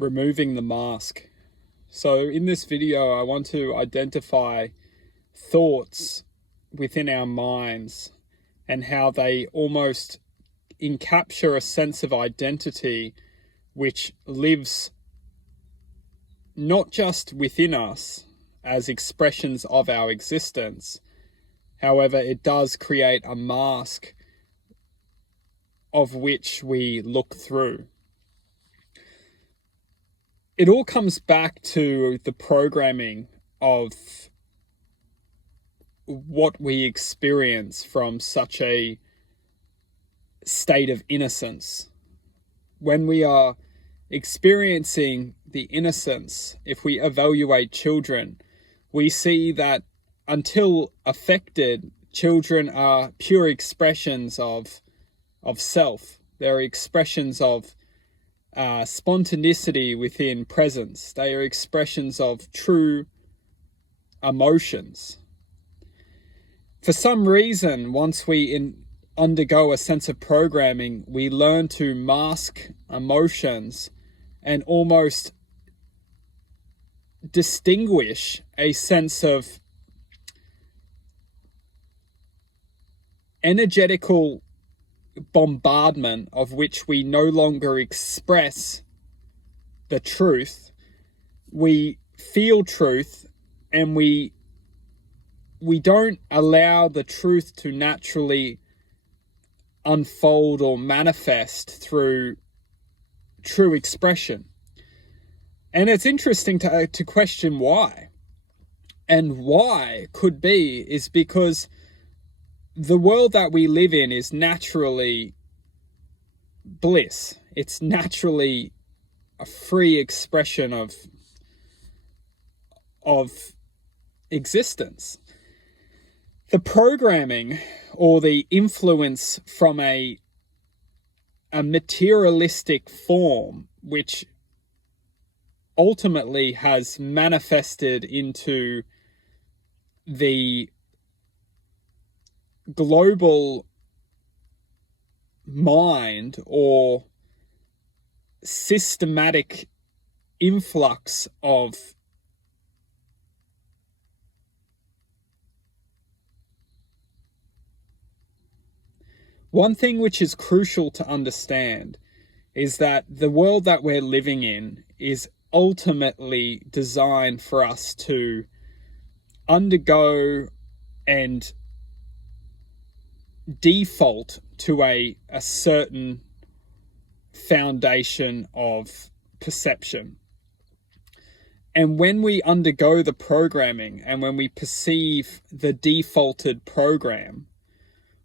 removing the mask. So in this video, I want to identify thoughts within our minds and how they almost encapture a sense of identity which lives not just within us as expressions of our existence. However, it does create a mask of which we look through. It all comes back to the programming of what we experience from such a state of innocence. When we are experiencing the innocence, if we evaluate children, we see that until affected, children are pure expressions of self. They're expressions of spontaneity within presence. They are expressions of true emotions. For some reason, once we undergo a sense of programming, we learn to mask emotions and almost distinguish a sense of energetical bombardment of which we no longer express the truth. We feel truth and we don't allow the truth to naturally unfold or manifest through true expression. And it's interesting to question why. And why could be is because the world that we live in is naturally bliss. It's naturally a free expression of existence. The programming or the influence from a materialistic form, which ultimately has manifested into the global mind or systematic influx of one thing which is crucial to understand is that the world that we're living in is ultimately designed for us to undergo and default to a certain foundation of perception. And when we undergo the programming and when we perceive the defaulted program,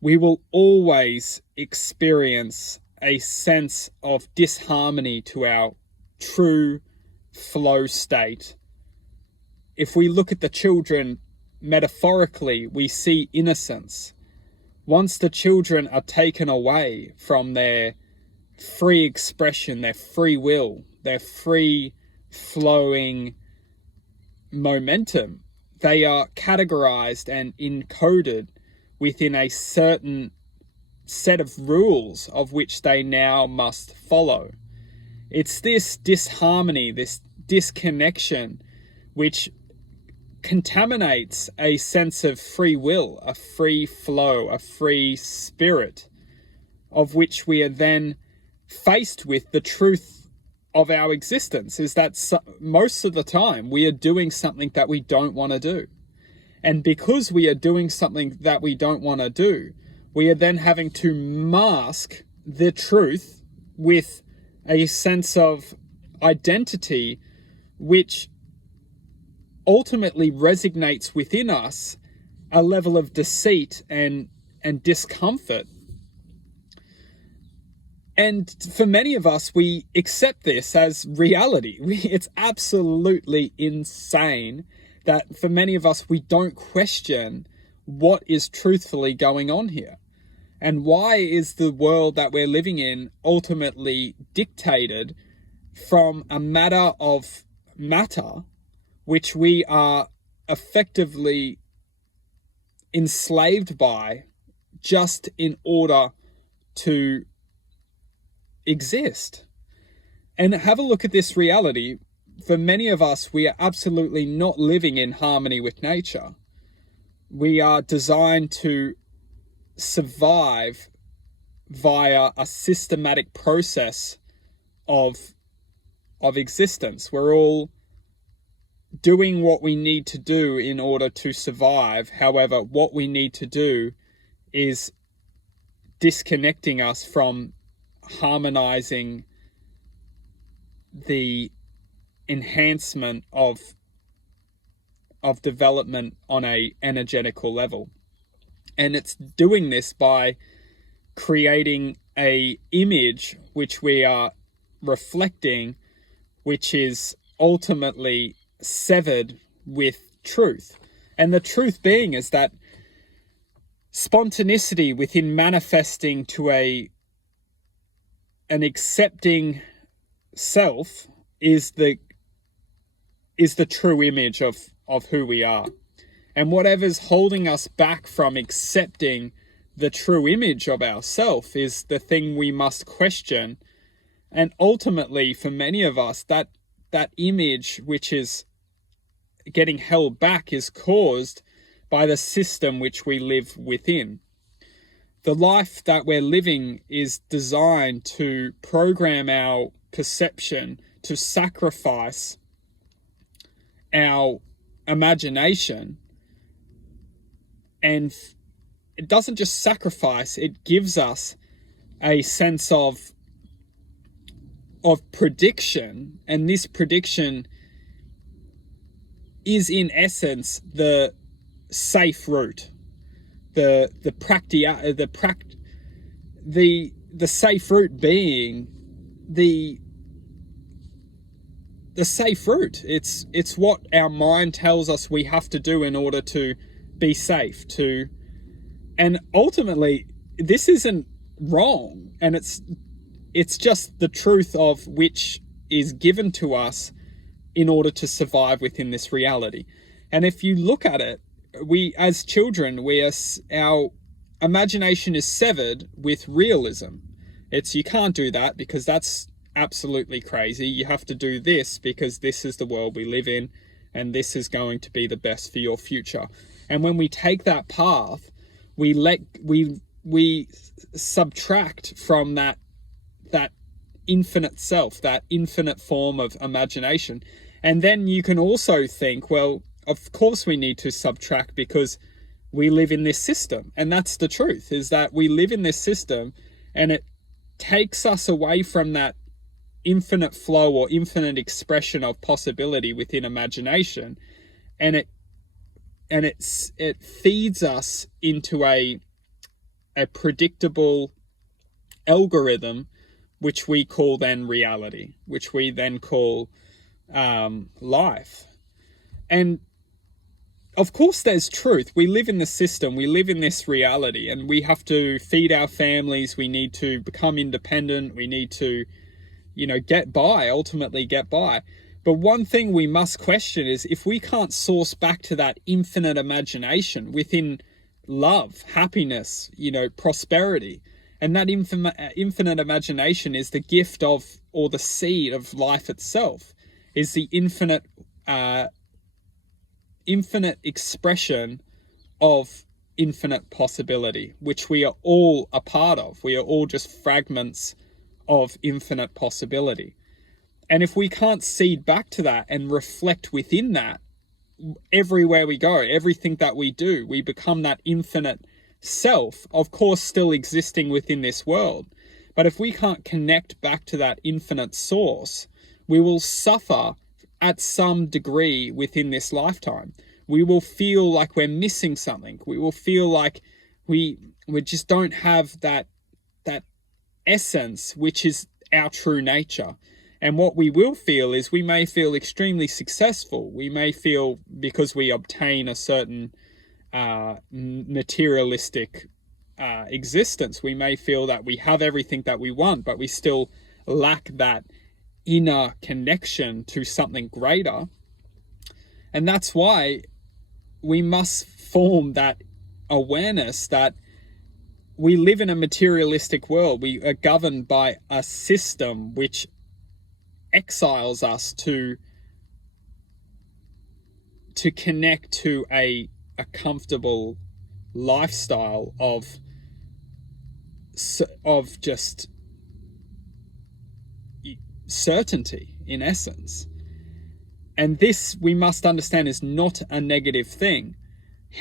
we will always experience a sense of disharmony to our true flow state. If we look at the children metaphorically, we see innocence. Once the children are taken away from their free expression, their free will, their free flowing momentum, they are categorized and encoded within a certain set of rules of which they now must follow. It's this disharmony, this disconnection, which contaminates a sense of free will, a free flow, a free spirit, of which we are then faced with the truth of our existence, is that most of the time we are doing something that we don't want to do. And because we are doing something that we don't want to do, we are then having to mask the truth with a sense of identity which ultimately resonates within us a level of deceit and discomfort. And for many of us, we accept this as reality. It's absolutely insane that for many of us, we don't question what is truthfully going on here. And why is the world that we're living in ultimately dictated from a matter of matter, which we are effectively enslaved by just in order to exist? And have a look at this reality. For many of us, we are absolutely not living in harmony with nature. We are designed to survive via a systematic process of existence. We're all doing what we need to do in order to survive. However, what we need to do is disconnecting us from harmonizing the enhancement of development on a energetical level. And it's doing this by creating a image which we are reflecting, which is ultimately severed with truth. And the truth being is that spontaneity within manifesting to an accepting self is the true image of who we are. And whatever's holding us back from accepting the true image of ourself is the thing we must question. And ultimately, for many of us, that image which is getting held back is caused by the system which we live within. The life that we're living is designed to program our perception to sacrifice our imagination, and it doesn't just sacrifice, it gives us a sense of prediction, and this prediction is in essence the safe route, the safe route being the safe route. It's what our mind tells us we have to do in order to be safe, and ultimately this isn't wrong, and it's just the truth of which is given to us in order to survive within this reality. And if you look at it, we as children, our imagination is severed with realism. You can't do that because that's absolutely crazy. You have to do this because this is the world we live in, and this is going to be the best for your future. And when we take that path, we subtract from that infinite self, that infinite form of imagination. And then you can also think, well, of course we need to subtract because we live in this system. And that's the truth, is that we live in this system, and it takes us away from that infinite flow or infinite expression of possibility within imagination. And it feeds us into a predictable algorithm, which we call then reality, which we then call life. And of course there's truth. We live in the system, we live in this reality, and we have to feed our families, we need to become independent, we need to, ultimately get by. But one thing we must question is, if we can't source back to that infinite imagination within love, happiness, prosperity, and that infinite imagination is the gift of, or the seed of life itself, is the infinite expression of infinite possibility, which we are all a part of. We are all just fragments of infinite possibility. And if we can't seed back to that and reflect within that, everywhere we go, everything that we do, we become that infinite self, of course still existing within this world. But if we can't connect back to that infinite source, we will suffer at some degree within this lifetime. We will feel like we're missing something. We will feel like we just don't have that essence, which is our true nature. And what we will feel is, we may feel extremely successful. We may feel, because we obtain a certain materialistic existence, we may feel that we have everything that we want, but we still lack that inner connection to something greater. And that's why we must form that awareness that we live in a materialistic world. We are governed by a system which exiles us to connect to a comfortable lifestyle of just certainty, in essence. And this, we must understand, is not a negative thing.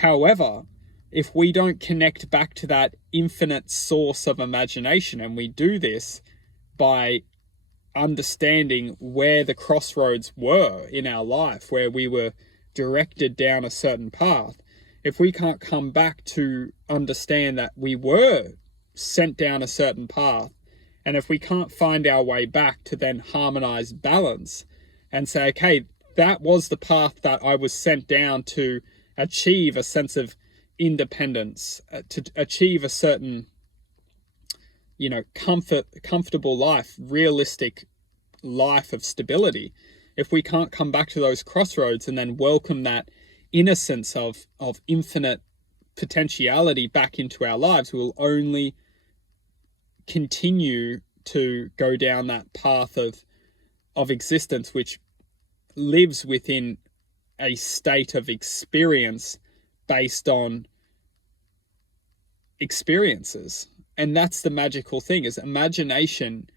However, if we don't connect back to that infinite source of imagination, and we do this by understanding where the crossroads were in our life, where we were directed down a certain path, if we can't come back to understand that we were sent down a certain path, and if we can't find our way back to then harmonize balance and say, okay, that was the path that I was sent down to achieve a sense of independence, to achieve a certain, comfortable life, realistic life of stability. If we can't come back to those crossroads and then welcome that innocence of infinite potentiality back into our lives, we will only continue to go down that path of existence, which lives within a state of experience based on experiences. And that's the magical thing, is imagination,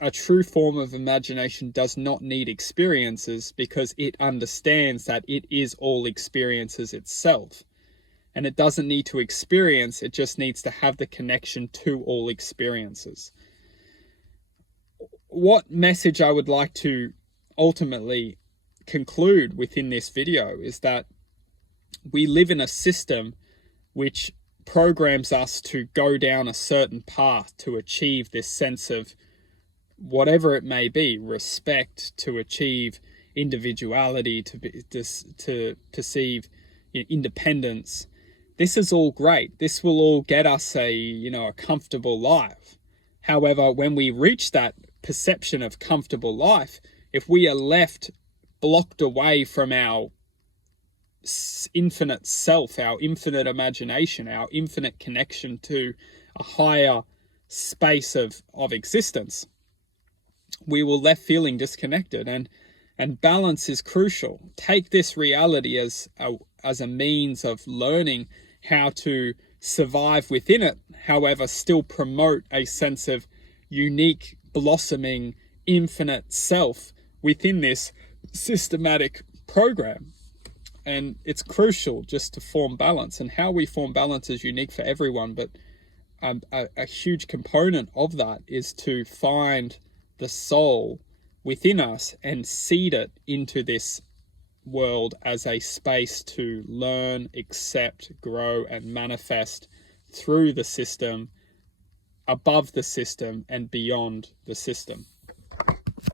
a true form of imagination, does not need experiences, because it understands that it is all experiences itself. And it doesn't need to experience, it just needs to have the connection to all experiences. What message I would like to ultimately conclude within this video is that we live in a system which programs us to go down a certain path to achieve this sense of whatever it may be, respect, to achieve individuality, to perceive independence. This is all great. This will all get us a comfortable life. However, when we reach that perception of comfortable life, if we are left blocked away from our infinite self, our infinite imagination, our infinite connection to a higher space of existence, we will left feeling disconnected. And balance is crucial. Take this reality as a means of learning how to survive within it, however, still promote a sense of unique, blossoming, infinite self within this systematic program. And it's crucial just to form balance, and how we form balance is unique for everyone, but a huge component of that is to find the soul within us and seed it into this world as a space to learn, accept, grow, and manifest through the system, above the system, and beyond the system.